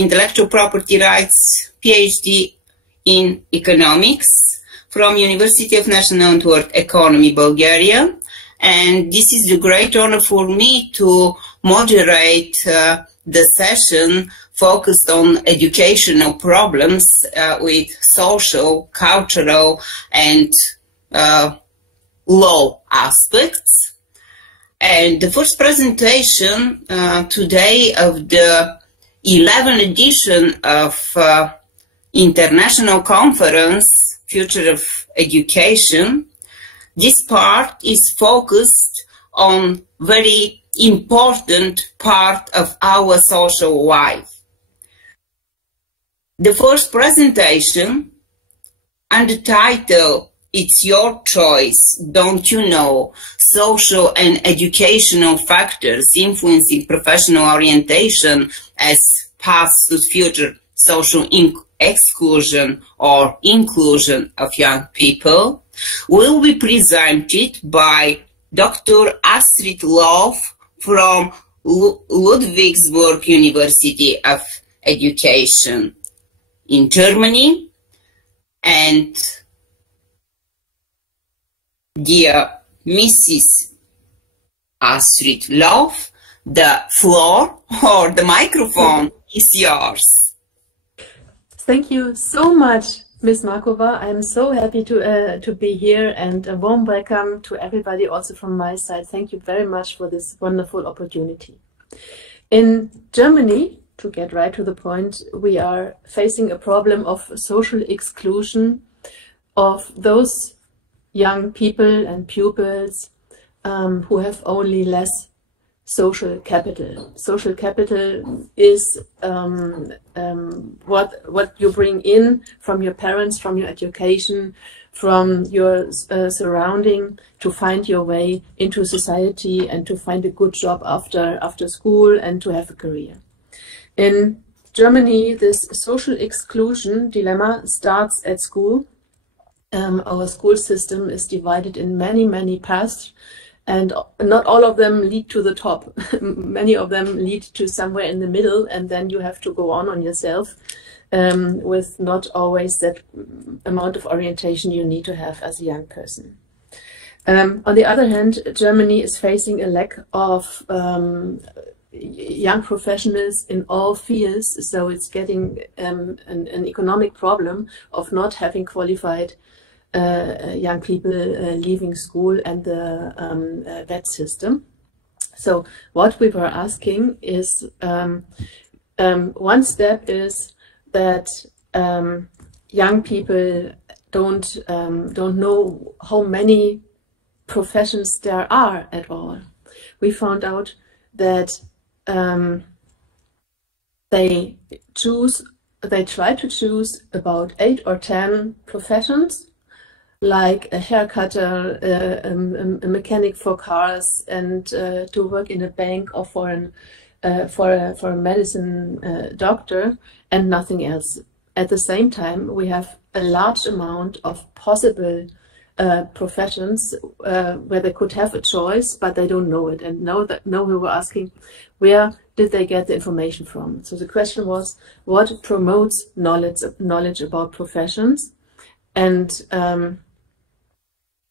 intellectual property rights PhD in economics from University of National Network Economy, Bulgaria. And this is a great honor for me to moderate the session focused on educational problems with social, cultural, and law aspects. And the first presentation today of the 11th edition of International Conference, Future of Education. This part is focused on very important part of our social life. The first presentation and the title, It's Your Choice, Don't You Know? Social and Educational Factors Influencing Professional Orientation as Paths to Future Social Exclusion or Inclusion of Young People, will be presented by Dr. Astrid Loff from Ludwigsburg University of Education in Germany. And dear Mrs. Astrid Loff, the floor or the microphone is yours. Thank you so much, Ms. Markova. I'm so happy to be here, and a warm welcome to everybody also from my side. Thank you very much for this wonderful opportunity. In Germany, to get right to the point, we are facing a problem of social exclusion of those young people and pupils who have only less social capital. Social capital is what you bring in from your parents, from your education, from your surrounding to find your way into society and to find a good job after school and to have a career. In Germany, this social exclusion dilemma starts at school. Our school system is divided in many paths, and not all of them lead to the top. Many of them lead to somewhere in the middle, and then you have to go on yourself with not always that amount of orientation you need to have as a young person. On the other hand, Germany is facing a lack of young professionals in all fields, so it's getting an economic problem of not having qualified young people leaving school and the VET system. So what we were asking is, one step is that young people don't know how many professions there are at all. We found out that they try to choose about 8 or 10 professions, like a hair cutter, a mechanic for cars, and to work in a bank or for a medicine doctor, and nothing else. At the same time, we have a large amount of possible professions where they could have a choice, but they don't know it. And now we were asking, where did they get the information from? So the question was, what promotes knowledge about professions, and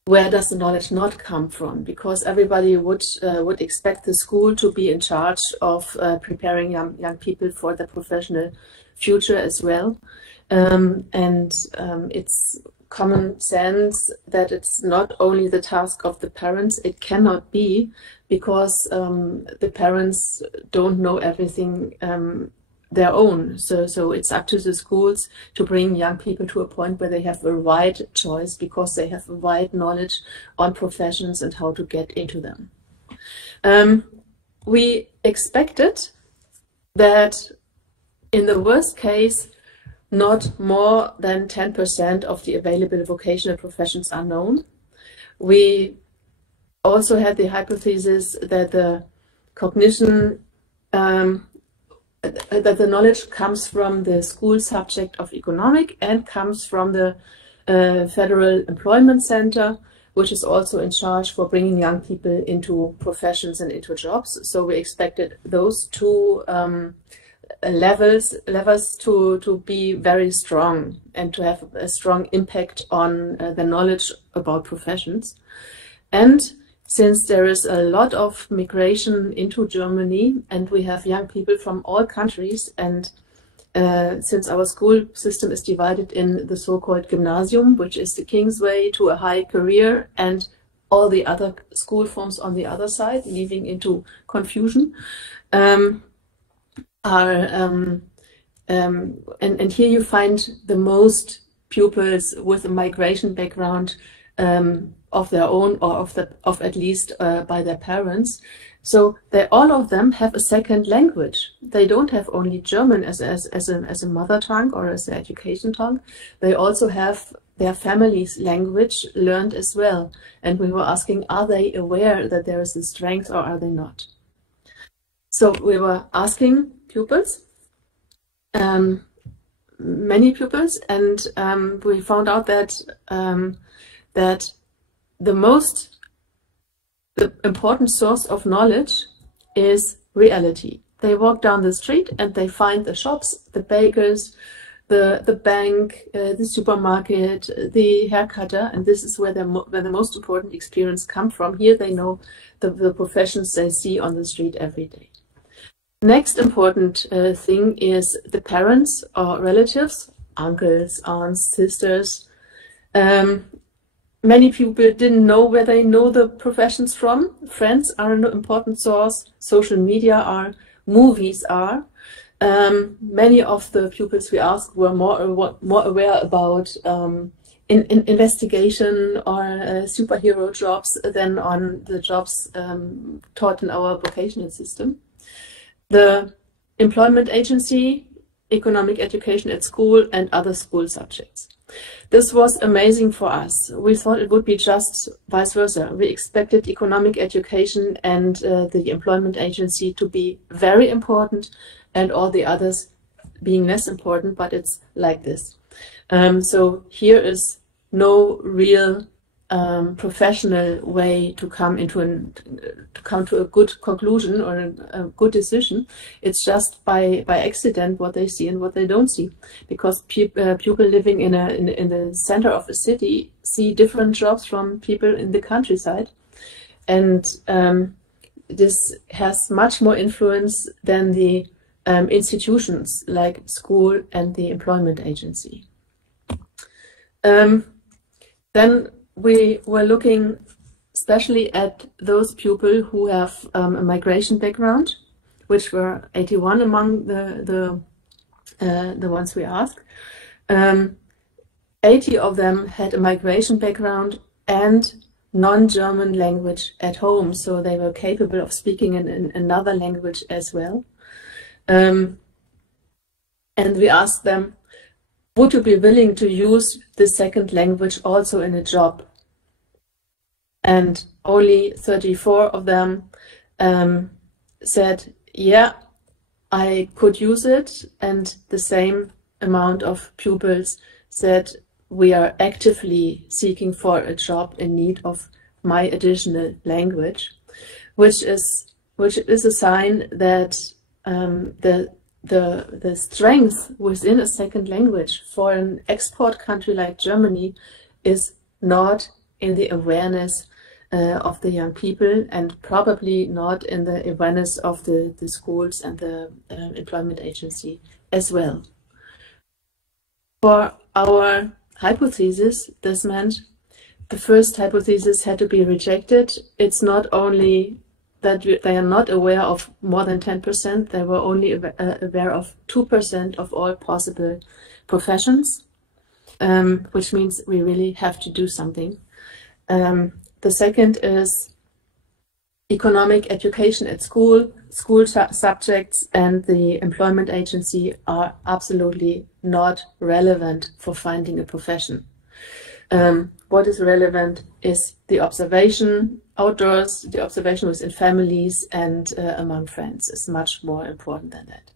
where does the knowledge not come from? Because everybody would expect the school to be in charge of preparing young people for their professional future as well. It's common sense that it's not only the task of the parents. It cannot be, because the parents don't know everything their own. So it's up to the schools to bring young people to a point where they have a wide choice, because they have a wide knowledge on professions and how to get into them. We expected that in the worst case, not more than 10% of the available vocational professions are known. We also had the hypothesis that the cognition, that the knowledge comes from the school subject of economic and comes from the Federal Employment Center, which is also in charge for bringing young people into professions and into jobs. So we expected those two levels to be very strong and to have a strong impact on the knowledge about professions. And since there is a lot of migration into Germany and we have young people from all countries, and since our school system is divided in the so-called gymnasium, which is the king's way to a high career, and all the other school forms on the other side, leading into confusion, and here you find the most pupils with a migration background of their own, or of at least by their parents. So all of them have a second language. They don't have only German as a mother tongue or as an education tongue. They also have their family's language learned as well. And we were asking, are they aware that there is a strength, or are they not? So we were asking pupils, many pupils, and we found out that that the important source of knowledge is reality. They walk down the street and they find the shops, the bakers, the bank, the supermarket, the haircutter, and this is where the most important experience comes from. Here they know the professions they see on the street every day. Next important thing is the parents or relatives, uncles, aunts, sisters. Many people didn't know where they know the professions from. Friends are an important source, social media are, movies are. Many of the pupils we asked were more aware about investigation or superhero jobs than on the jobs taught in our vocational system. The employment agency, economic education at school, and other school subjects. This was amazing for us. We thought it would be just vice versa. We expected economic education and the employment agency to be very important and all the others being less important, but it's like this. So here is no real professional way to come to a good conclusion or a good decision. It's just by accident what they see and what they don't see, because people living in the center of a city see different jobs from people in the countryside, and this has much more influence than the institutions like school and the employment agency. Then we were looking especially at those pupils who have a migration background, which were 81 among the ones we asked. 80 of them had a migration background and non-German language at home, so they were capable of speaking in another language as well. And we asked them, would you be willing to use the second language also in a job? And only 34 of them said, yeah, I could use it. And the same amount of pupils said, we are actively seeking for a job in need of my additional language, which is a sign that the strength within a second language for an export country like Germany is not in the awareness of the young people, and probably not in the awareness of the schools and the employment agency as well. For our hypothesis, this meant the first hypothesis had to be rejected. It's not only that they are not aware of more than 10%, they were only aware of 2% of all possible professions, which means we really have to do something. The second is economic education at school, subjects and the employment agency are absolutely not relevant for finding a profession. What is relevant is the observation outdoors, the observation within families and among friends is much more important than that.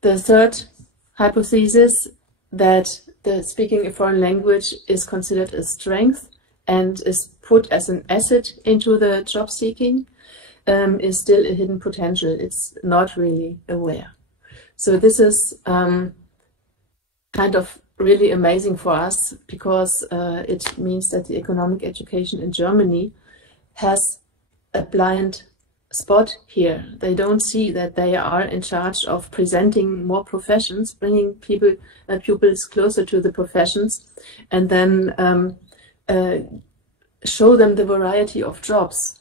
The third hypothesis, that the speaking a foreign language is considered a strength and is put as an asset into the job seeking. is still a hidden potential. It's not really aware. So this is kind of really amazing for us, because it means that the economic education in Germany has a blind spot here. They don't see that they are in charge of presenting more professions, bringing pupils closer to the professions, and then show them the variety of jobs.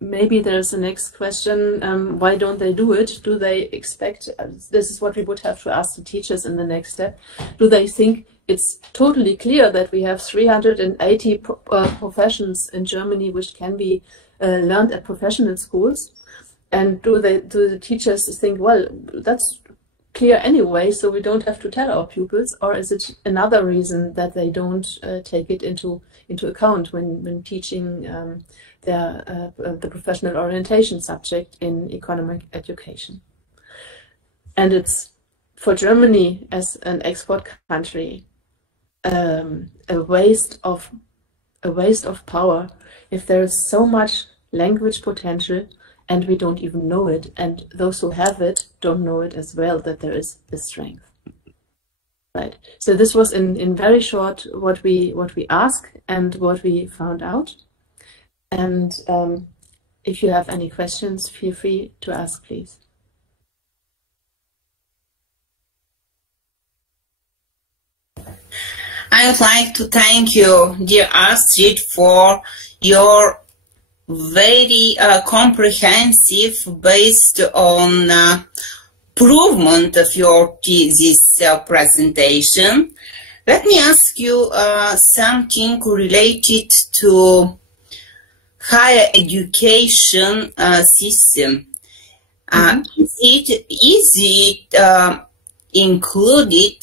Maybe there's a next question, why don't they do it? Do they expect, this is what we would have to ask the teachers in the next step, do they think it's totally clear that we have 380 professions in Germany which can be learned at professional schools? And do the teachers think, well, that's clear anyway, so we don't have to tell our pupils? Or is it another reason that they don't take it into account when teaching the professional orientation subject in economic education? And it's, for Germany as an export country, a waste of power if there is so much language potential and we don't even know it, and those who have it don't know it as well, that there is a strength. Right. So this was in very short what we asked and what we found out. And if you have any questions, feel free to ask, please. I would like to thank you, dear Astrid, for your very comprehensive, based on improvement of your thesis presentation. Let me ask you something related to higher education system. Is it included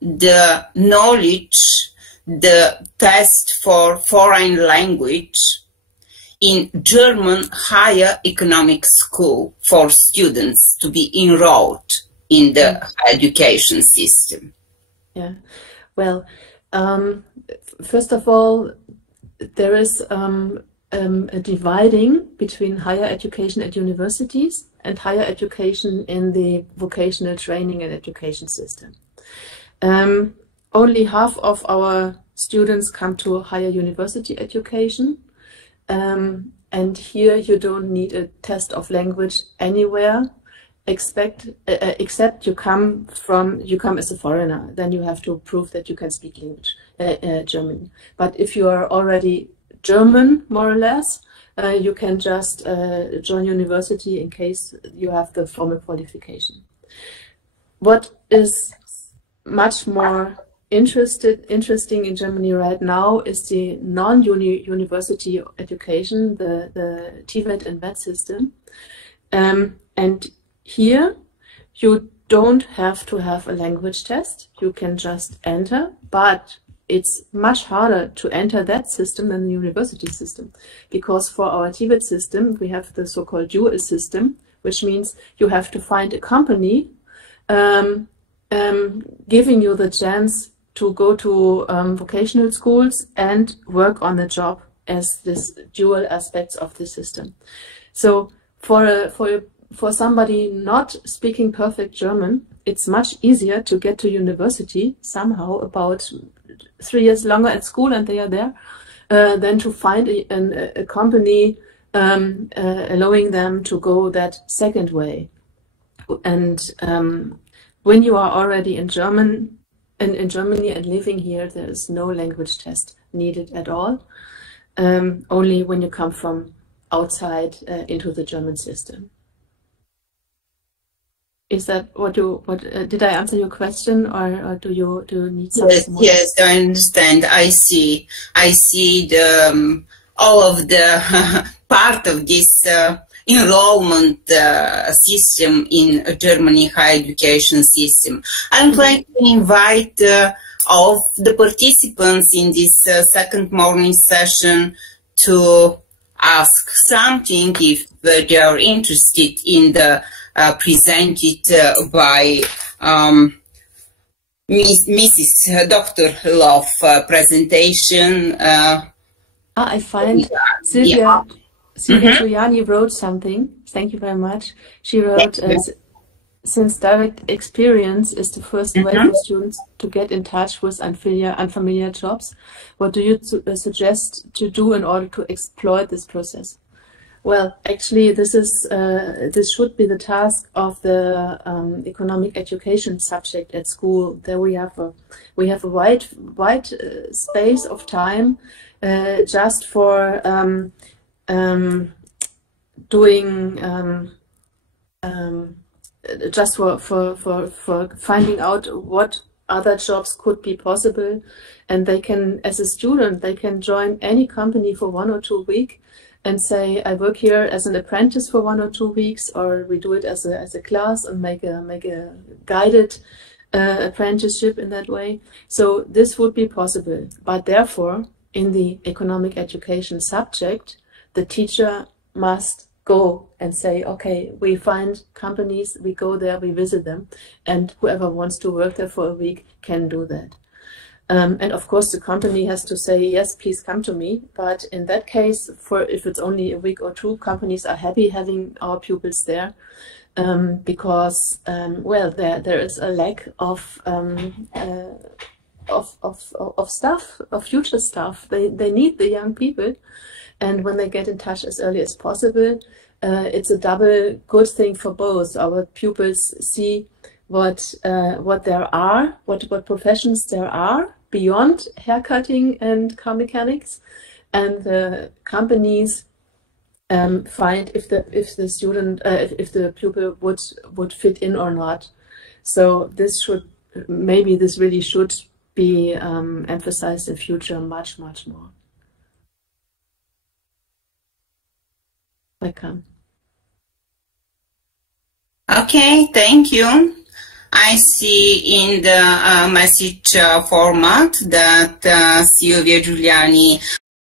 the knowledge, the test for foreign language in German higher economic school for students to be enrolled in the higher education system? Yeah, well, first of all, there is a dividing between higher education at universities and higher education in the vocational training and education system. Only half of our students come to higher university education. And here you don't need a test of language anywhere, except you come as a foreigner. Then you have to prove that you can speak German. But if you are already German, more or less, you can just join university in case you have the formal qualification. What is much more interesting in Germany right now is the non-university education, the TVET and VET system. And here you don't have to have a language test. You can just enter, but it's much harder to enter that system than the university system, because for our TVET system we have the so-called dual system, which means you have to find a company giving you the chance to go to vocational schools and work on the job as this dual aspects of the system. So for somebody not speaking perfect German, it's much easier to get to university somehow, about 3 years longer at school and they are there, than to find a company allowing them to go that second way. And when you are already in Germany and living here, there is no language test needed at all. Only when you come from outside into the German system. Is that what did I answer your question, or do you need something more? Yes, I understand. I see the all of the part of this enrollment system in Germany higher education system. I would like to invite all of the participants in this second morning session to ask something if they are interested in the presented by Mrs. Dr. Loff presentation. I find Sylvia. Silvia Giuliani wrote something. Thank you very much. She wrote, since direct experience is the first way for students to get in touch with unfamiliar jobs, what do you suggest to do in order to exploit this process? Well, actually, this should be the task of the economic education subject at school. There we have a wide space of time just for just for finding out what other jobs could be possible, and they can, as a student, they can join any company for 1 or 2 weeks and say, I work here as an apprentice for 1 or 2 weeks, or we do it as a class and make a guided apprenticeship in that way. So this would be possible, but therefore in the economic education subject, the teacher must go and say, okay, we find companies, we go there, we visit them, and whoever wants to work there for a week can do that. And of course, the company has to say, yes, please come to me. But in that case, if it's only a week or 2, companies are happy having our pupils there, because well, there is a lack of staff, of future staff. They need the young people, and when they get in touch as early as possible, it's a double good thing for both. Our pupils see what there are, what professions there are beyond haircutting and car mechanics, and the companies find if the student if the pupil would fit in or not. So this really should be emphasized in future much more. Welcome. Okay, thank you. I see in the message format that Silvia Giuliani